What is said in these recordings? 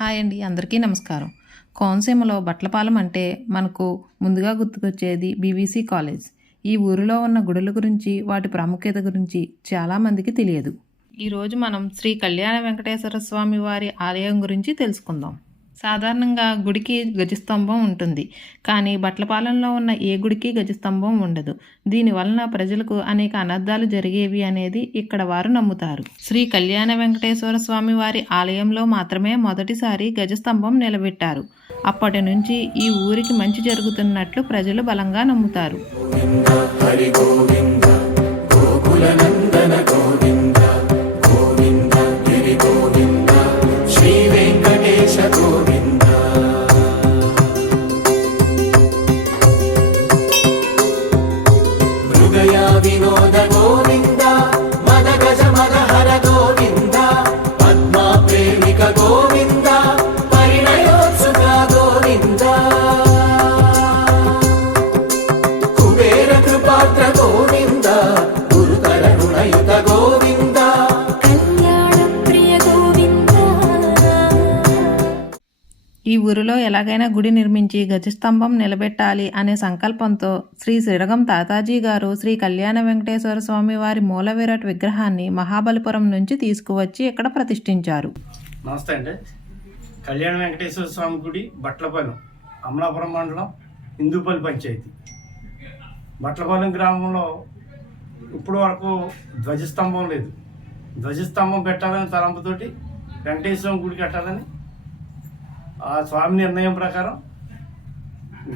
Hi అండి, అందరికీ నమస్కారం. కోనసీమలో బట్లపాలెం అంటే మనకు ముందుగా గుర్తుకొచ్చేది బీవీసీ కాలేజ్. ఈ ఊరిలో ఉన్న గుడుల గురించి, వాటి ప్రాముఖ్యత గురించి చాలామందికి తెలియదు. ఈరోజు మనం శ్రీ కళ్యాణ వెంకటేశ్వర స్వామి వారి ఆలయం గురించి తెలుసుకుందాం. సాధారణంగా గుడికి గజస్తంభం ఉంటుంది, కానీ బట్లపాలెంలో ఉన్న ఏ గుడికి గజస్తంభం ఉండదు. దీనివలన ప్రజలకు అనేక అనర్థాలు జరిగేవి అనేది ఇక్కడ వారు నమ్ముతారు. శ్రీ కళ్యాణ వెంకటేశ్వర స్వామి వారి ఆలయంలో మాత్రమే మొదటిసారి గజస్తంభం నిలబెట్టారు. అప్పటి నుంచి ఈ ఊరికి మంచి జరుగుతున్నట్లు ప్రజలు బలంగా నమ్ముతారు. వినోద గోవింద మద గజ మద హర గోవింద పద్మా ప్రేమిక గోవింద పరిణయోత్సుక గోవింద కుబేర కృపాత్ర గోవింద గురుతర రుణయుత గోవింద కళ్యాణ ప్రియ గోవింద. ఈ ఊరిలో ఎలాగైనా గుడి నిర్మించి గజస్తంభం నిలబెట్టాలి అనే సంకల్పంతో శ్రీ శ్రీరగం తాతాజీ గారు శ్రీ కళ్యాణ వెంకటేశ్వర స్వామి వారి మూల విరాట్ విగ్రహాన్ని మహాబలిపురం నుంచి తీసుకువచ్చి ఇక్కడ ప్రతిష్ఠించారు. నమస్తే అండి. కళ్యాణ వెంకటేశ్వర స్వామి గుడి బట్లపాలెం, అమలాపురం మండలం, హిందూపల్లి పంచాయతీ. బట్లపాలెం గ్రామంలో ఇప్పుడు వరకు ధ్వజస్తంభం లేదు. ధ్వజస్తంభం పెట్టాలని తలంపుతోటి వెంకటేశ్వర గుడి కట్టాలని ఆ స్వామి నిర్ణయం ప్రకారం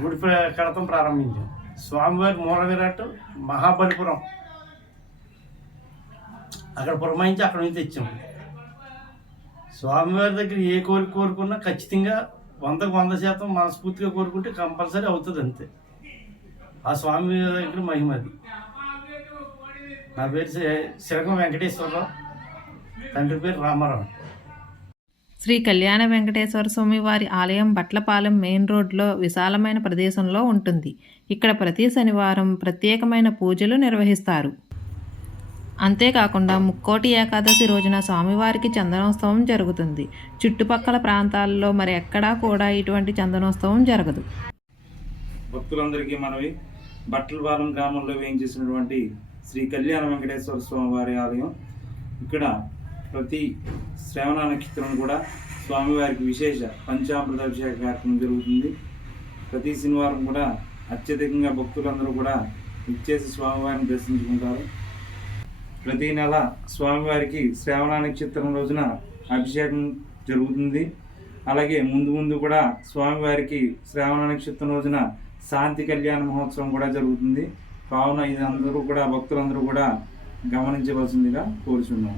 గుడి కడతం ప్రారంభించాం. స్వామివారి మూల విరాట్ మహాబలిపురం, అక్కడ పురమాయించి అక్కడ నుంచి తెచ్చాం. స్వామివారి దగ్గర ఏ కోరిక కోరుకున్నా ఖచ్చితంగా 100% మనస్ఫూర్తిగా కోరుకుంటే కంపల్సరీ అవుతుంది, అంతే. ఆ స్వామి దగ్గర మహిమది. నా పేరు శ్రీరగం వెంకటేశ్వరరావు, తండ్రి పేరు రామారావు. శ్రీ కళ్యాణ వెంకటేశ్వర స్వామి వారి ఆలయం బట్లపాలెం మెయిన్ రోడ్లో విశాలమైన ప్రదేశంలో ఉంటుంది. ఇక్కడ ప్రతి శనివారం ప్రత్యేకమైన పూజలు నిర్వహిస్తారు. అంతేకాకుండా ముక్కోటి ఏకాదశి రోజున స్వామివారికి చందనోత్సవం జరుగుతుంది. చుట్టుపక్కల ప్రాంతాల్లో మరి ఎక్కడా కూడా ఇటువంటి చందనోత్సవం జరగదు. భక్తులందరికీ మనవి, బట్లపాలెం గ్రామంలో వేయించేసినటువంటి శ్రీ కళ్యాణ వెంకటేశ్వర స్వామి వారి ఆలయం. ఇక్కడ ప్రతి శ్రవణ నక్షత్రం కూడా స్వామివారికి విశేష పంచామృత అభిషేక కార్యక్రమం జరుగుతుంది. ప్రతి శనివారం కూడా అత్యధికంగా భక్తులందరూ కూడా ఇచ్చేసి స్వామివారిని దర్శించుకుంటారు. ప్రతి నెల స్వామివారికి శ్రావణ నక్షత్రం రోజున అభిషేకం జరుగుతుంది. అలాగే ముందు కూడా స్వామివారికి శ్రావణ నక్షత్రం రోజున శాంతి కళ్యాణ మహోత్సవం కూడా జరుగుతుంది. కావున ఇది అందరూ కూడా భక్తులందరూ కూడా గమనించవలసిందిగా కోరుచున్నాం.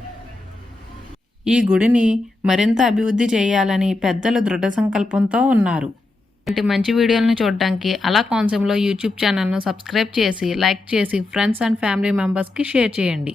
ఈ గుడిని మరింత అభివృద్ధి చేయాలని పెద్దలు దృఢ సంకల్పంతో ఉన్నారు. ఇలాంటి మంచి వీడియోలను చూడడానికి అలా కోనసీమలో యూట్యూబ్ ఛానల్ను సబ్స్క్రైబ్ చేసి, లైక్ చేసి ఫ్రెండ్స్ అండ్ ఫ్యామిలీ మెంబర్స్కి షేర్ చేయండి.